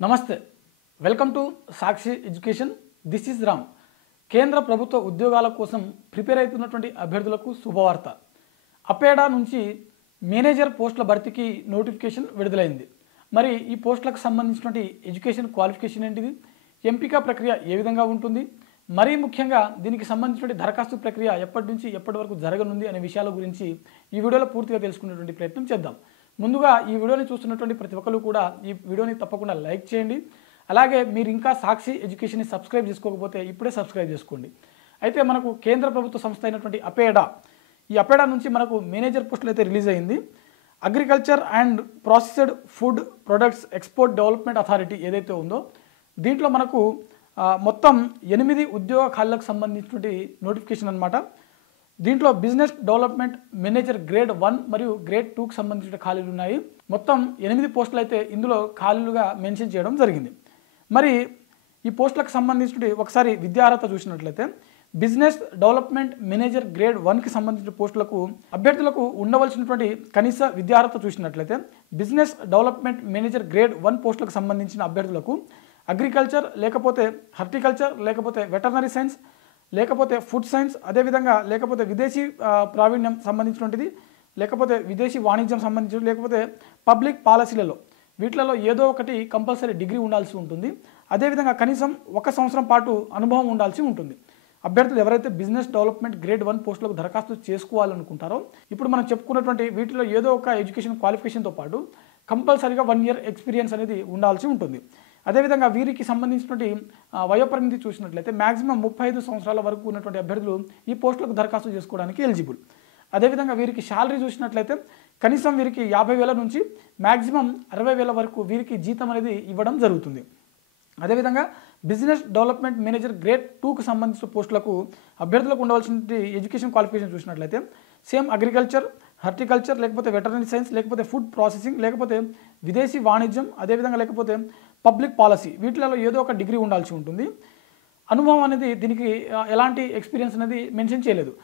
నమస్తే welcome to Sakshi education this is Ram కేంద్ర ప్రభుత్వ ఉద్యోగాల కోసం ప్రిపేర్ అవుతున్నటువంటి అభ్యర్థులకు శుభవార్త అపేడా నుంచి మేనేజర్ పోస్టుల భర్తీకి నోటిఫికేషన్ విడుదలైంది మరి ఈ పోస్టులకు సంబంధించినటువంటి ఎడ్యుకేషన్ క్వాలిఫికేషన్ ఏంటిది ఎంపిక ప్రక్రియ ఏ విధంగా ఉంటుంది మరీ ముఖ్యంగా దీనికి సంబంధించినటువంటి దరఖాస్తు ప్రక్రియ ఎప్పటి నుంచి ఎప్పటి వరకు జరగనుంది అనే విషయాల గురించి ఈ వీడియోలో పూర్తిగా తెలుసుకునేటువంటి ప్రయత్నం చేద్దాం ముందుగా ఈ వీడియోని చూస్తున్నటువంటి ప్రతి ఒక్కరు కూడా ఈ వీడియోని తప్పకుండా లైక్ చేయండి అలాగే మీరు ఇంకా సాక్షి ఎడ్యుకేషన్ని సబ్స్క్రైబ్ చేసుకోకపోతే ఇప్పుడే సబ్స్క్రైబ్ చేసుకోండి అయితే మనకు కేంద్ర ప్రభుత్వ సంస్థ అయినటువంటి అపేడా ఈ అపేడా నుంచి మనకు మేనేజర్ పోస్టులు అయితే రిలీజ్ అయింది agriculture and processed food products export development authority ఏదైతే ఉందో దీంట్లో మనకు మొత్తం 8 ఉద్యోగ ఖాళీలకు సంబంధించినటువంటి నోటిఫికేషన్ అన్నమాట దీంట్లో బిజినెస్ డెవలప్మెంట్ మేనేజర్ గ్రేడ్ 1 మరియు గ్రేడ్ 2కి సంబంధించిన ఖాళీలు ఉన్నాయి మొత్తం 8 పోస్టులు అయితే ఇందులో ఖాళీలుగా మెన్షన్ చేయడం జరిగింది మరి ఈ పోస్టులకు సంబంధించి ఒకసారి విద్యార్హత చూసినట్లయితే బిజినెస్ డెవలప్మెంట్ మేనేజర్ గ్రేడ్ 1కి సంబంధించిన పోస్టులకు అభ్యర్థులకు ఉండవలసినటువంటి కనీస విద్యార్హత చూసినట్లయితే బిజినెస్ డెవలప్మెంట్ మేనేజర్ గ్రేడ్ 1 పోస్టులకు సంబంధించిన అభ్యర్థులకు అగ్రికల్చర్ లేకపోతే హార్టికల్చర్ లేకపోతే వెటర్నరీ సైన్స్ లేకపోతే ఫుడ్ సైన్స్ అదేవిధంగా లేకపోతే విదేశీ ప్రావీణ్యం సంబంధించినటువంటిది లేకపోతే విదేశీ వాణిజ్యం సంబంధించిన లేకపోతే పబ్లిక్ పాలసీలలో వీటిలలో ఏదో ఒకటి కంపల్సరీ డిగ్రీ ఉండాల్సి ఉంటుంది అదేవిధంగా కనీసం 1 సంవత్సరం పాటు అనుభవం ఉండాల్సి ఉంటుంది అభ్యర్థులు ఎవరైతే బిజినెస్ డెవలప్మెంట్ గ్రేడ్ 1 పోస్టులకు దరఖాస్తు చేసుకోవాలనుకుంటారో ఇప్పుడు మనం చెప్పుకున్నటువంటి వీటిలో ఏదో ఒక ఎడ్యుకేషన్ క్వాలిఫికేషన్తో పాటు కంపల్సరీగా 1 ఇయర్ ఎక్స్పీరియన్స్ అనేది ఉండాల్సి ఉంటుంది అదేవిధంగా వీరికి సంబంధించినటువంటి వయోపరిమితి చూసినట్లయితే మ్యాక్సిమం 35 సంవత్సరాల వరకు ఉన్నటువంటి అభ్యర్థులు ఈ పోస్టులకు దరఖాస్తు చేసుకోవడానికి ఎలిజిబుల్ అదేవిధంగా వీరికి శాలరీ చూసినట్లయితే కనీసం వీరికి 50,000 నుంచి మ్యాక్సిమం 60,000 వరకు వీరికి జీతం అనేది ఇవ్వడం జరుగుతుంది అదేవిధంగా బిజినెస్ డెవలప్మెంట్ మేనేజర్ గ్రేడ్ 2కు సంబంధించిన పోస్టులకు అభ్యర్థులకు ఉండవలసిన ఎడ్యుకేషన్ క్వాలిఫికేషన్ చూసినట్లయితే సేమ్ అగ్రికల్చర్ హార్టికల్చర్ లేకపోతే వెటర్నరీ సైన్స్ లేకపోతే ఫుడ్ ప్రాసెసింగ్ లేకపోతే విదేశీ వాణిజ్యం అదేవిధంగా లేకపోతే పబ్లిక్ పాలసీ వీటిలలో ఏదో ఒక డిగ్రీ ఉండాల్సి ఉంటుంది అనుభవం అనేది దీనికి ఎలాంటి ఎక్స్పీరియన్స్ అనేది మెన్షన్ చేయలేదు